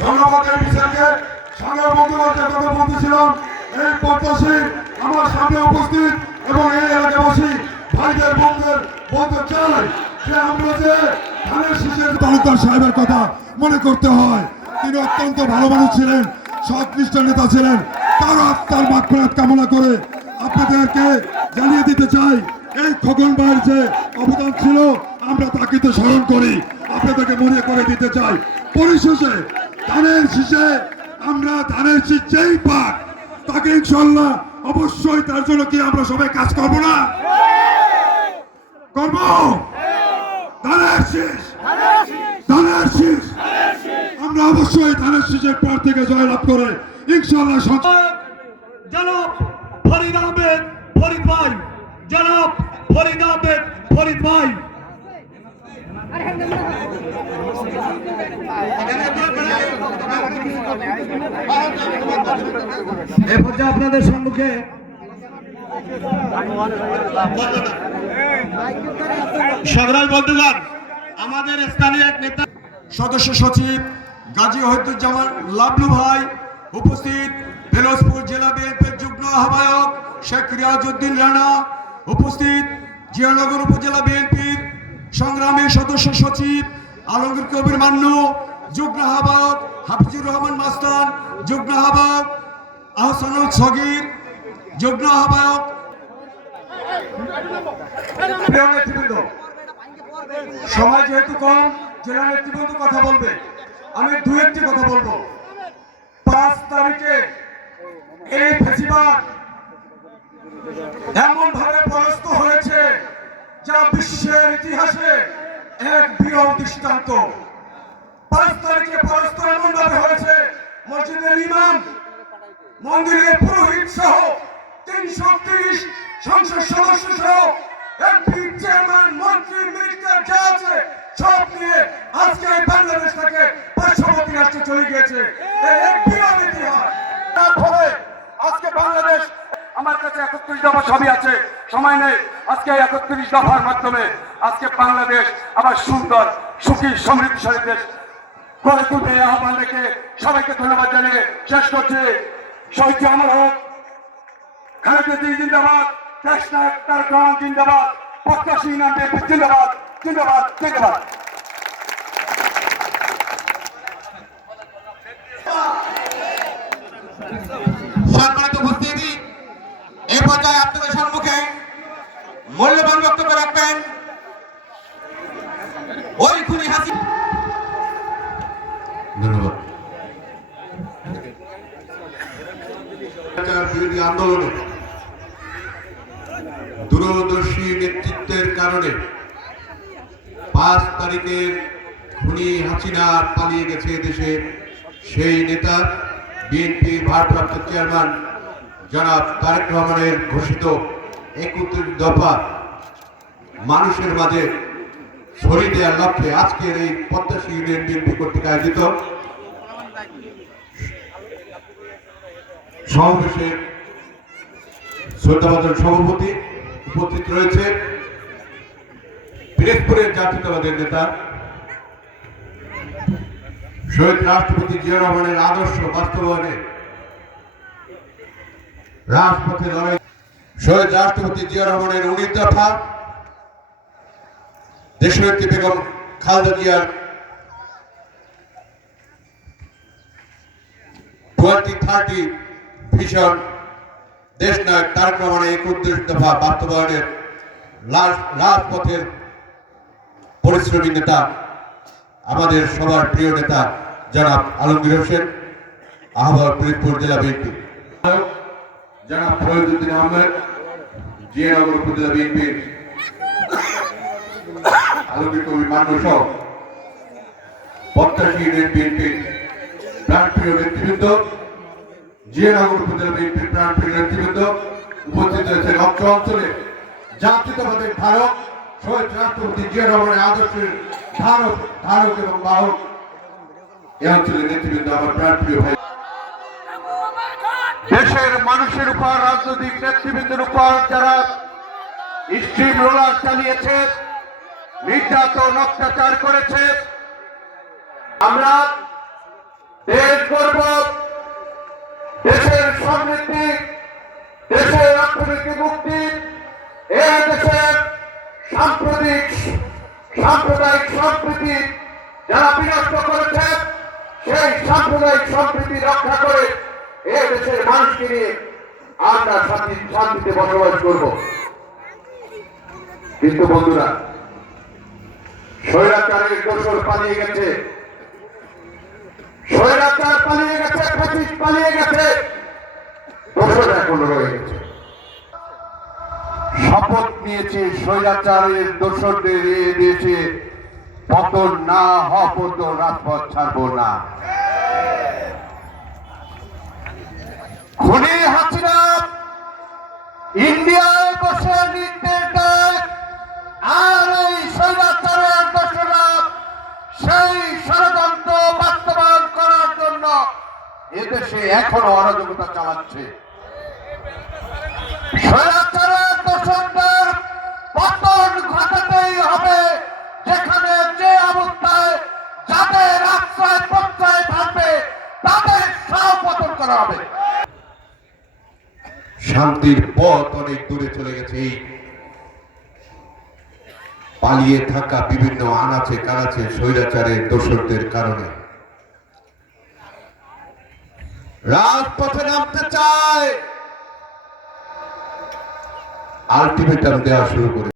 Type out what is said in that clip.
ধন্যবাদের বিষয়কে সাংবাদিক বন্ধুবান্ধব কথা বলতেছিলাম এই প্রত্যাশী আমার সামনে উপস্থিত এবং এই এলাকাবাসী, ভাইদের, বোনদের বলতে চাই যে আমরা যে তালুকদার সাহেবের কথা মনে করতে হয়, তিনি অত্যন্ত ভালো মানুষ ছিলেন। সৎনিষ্ঠ নেতা ছিলেন, তার আত্মার মাগফিরাত কামনা করে আপনাদেরকে জানিয়ে দিতে চাই, এই খগন ভাইয়ের যে অবদান ছিল, আমরা তাকে তো স্মরণ করি। আপনাদেরকে মনে করে দিতে চাই, পরিশেষে ধানের শীষে আমরা ধানের শীষ যেই পাক, তাকে ইনশাল্লাহ অবশ্যই তার জন্য কি আমরা সবাই কাজ করব না? করব? ধানের শীষ ধানের শীষ অবশ্যই ধানের শীষের পর থেকে জয়লাভ করে ইনশাল্লাহ জনাব ফরিদ আহমেদ ফরিদ ভাই। জনাব ফরিদ আহমেদ ফরিদ ভাই। এ পর্যায়ে আপনাদের সম্মুখে সংগ্রাম বন্ধুগণ আমাদের স্থানীয় এক নেতা সদস্য সচিব গাজী হয়তুজ্জামান লাবলু ভাই উপস্থিত, ফিরোজপুর জেলা বিএনপির যুগ্ম আহ্বায়ক শেখ রিয়াজউদ্দিন রানা উপস্থিত, জিয়ানগর উপজেলা বিএনপির সংগ্রামী সদস্য সচিব আলমগীর কবির মান্নু, যুগ্ম আহ্বায়ক হাফিজুর রহমান মাস্তান, যুগ্ম আহ্বায়ক আহসানুল সগির, যুগ্ম আহ্বায়ক সময় যেহেতু কম, জেলা নেতৃবৃন্দ কথা বলবে। আমি দু একটি কথা বলব। পাঁচ তারিখে এই ফেসিবাদ এমন ভাবে পরাস্ত হয়েছে যা বিশ্বের ইতিহাসে এক বিরল দৃষ্টান্ত। পাঁচ তারিখে পরাস্ত এমন ভাবে হয়েছে, মসজিদের ইমাম, মন্দিরের পুরোহিত সহ তিনশো তিরিশ সংসদ সদস্য সহ এমপি চেয়ারম্যান, মন্ত্রী, মিনিস্টার যা আছে সব নিয়ে আজকে বাংলাদেশ থেকে রাষ্ট্রে চলে গিয়েছে। আজকে বাংলাদেশ আমার কাছে একত্রিশ দফা সবই আছে। সময় নেই। আজকে একত্রিশ দফার মাধ্যমে আজকে বাংলাদেশ আবার সুন্দর, সুখী, সমৃদ্ধশালী দেশ করে তুলবে আহ্বান রেখে সবাইকে ধন্যবাদ জানিয়ে শেষ করছি। শহীদ আমার হোক, খালেদা জিন্দাবাদ নায়ক তার জিন্দাবাদ প্রত্যাশী নাম জিন্দাবাদ জিন্দাবাদ জিন্দাবাদ। সম্মানিত উপস্থিতি এই পর্যায়ে আপনাদের সম্মুখে মূল্যবান বক্তব্য রাখবেন। ওই খুনি হাসি ধন্যবাদ। বিরোধী আন্দোলনে দূরদর্শী নেতৃত্বের কারণে পাঁচ তারিখের খুনি হাসিনা পালিয়ে গেছে দেশে সেই নেতা বিএনপি ভারপ্রাপ্ত চেয়ারম্যান জনাব তারেক রহমানের ঘোষিত একত্রিশ দফা মানুষের মাঝে ছড়িয়ে দেওয়ার লক্ষ্যে আজকের এই পদ্মাশী ইউনিয়ন বিএনপি কর্তৃক আয়োজিত সমাবেশের শ্রদ্ধাবাদের সভাপতি উপস্থিত রয়েছে। পিরেজপুরের জাতীয়তাবাদের নেতা শহীদ রাষ্ট্রপতি জিয়া রহমানের আদর্শ বাস্তবায়নে রাজপথে লড়াই শহীদ রাষ্ট্রপতি জিয়া রহমানের উনিশ দফা দেশনেত্রী বেগম খালেদা জিয়ার টোয়েন্টি থার্টি ভিশন দেশ নায়ক তারেক রহমানের একত্রিশ দফা বাস্তবায়নের রাজপথের পরিশ্রমী নেতা আমাদের সবার প্রিয় নেতা জনাব আলমগীর হোসেন, আহ্বায়ক ফরিদপুর জেলা বিএনপি। জনাব ফরিদুদ্দিন আহমেদ, জিয়ানগর উপজেলা বিএনপির আলমগীর কবি মান্য সহ পদ্মাশী ইউনিয়ন বিএনপির প্রাণপ্রিয় নেতৃবৃন্দ, জিয়ানগর উপজেলা বিএনপির প্রাণপ্রিয় নেতৃবৃন্দ, উপস্থিত হয়েছে রক্ত অঞ্চলে জাতীয়তাবাদের ধারক শহীদ রাষ্ট্রপতি জিয়া রহমানের আদর্শের ধারক ধারক এবং বাহক। এ অঞ্চলের নেতৃবৃন্দ আমার প্রাণপ্রিয় ভাই। দেশের মানুষের উপর, রাজনৈতিক নেতৃবৃন্দের উপর যারা স্ট্রিম রোলার চালিয়েছে, নির্যাতন, অত্যাচার করেছে, আমরা দেশ করব দেশের সমৃদ্ধি, দেশের অর্থনৈতিক মুক্তি এই দেশের সাম্প্রতিক সাম্প্রদায়িক সম্প্রীতি যারা বিনষ্ট করেছে সেই সাম্প্রদায়িক সম্প্রীতি রক্ষা করে এই দেশের মানুষকে নিয়ে আমরা শান্তি, শান্তিতে বসবাস করব। কিন্তু বন্ধুরা, স্বৈরাচারের দোষর পালিয়ে গেছে। স্বৈরাচার পালিয়ে গেছে পালিয়ে গেছে। দোষর এখনও রয়ে গেছে। শপথ নিয়েছে স্বৈরাচারের দোষরদের দেশে। পতন না হওয়া রাজপথ ছাড়বো না। খুনি হাসিনা, ইন্ডিয়ায় বসে নির্দেশ আর এই স্বৈরাচারের দোষরা সেই ষড়যন্ত্র বাস্তবায়ন করার জন্য এদেশে এখনও অরাজকতা চালাচ্ছে। স্বৈরাচারের দোষরদের পতন ঘটাতেই হবে যেখানে যে অবস্থায় যাদের আশ্রয় থাকবে, তাদের করা হবে। শান্তির পথ অনেক দূরে চলে গেছে। পালিয়ে থাকা বিভিন্ন আনাচে কানাচে স্বৈরাচারের দোষরদের কারণে। রাজপথে নামতে চায়। আলটিমেটাম দেওয়া শুরু করে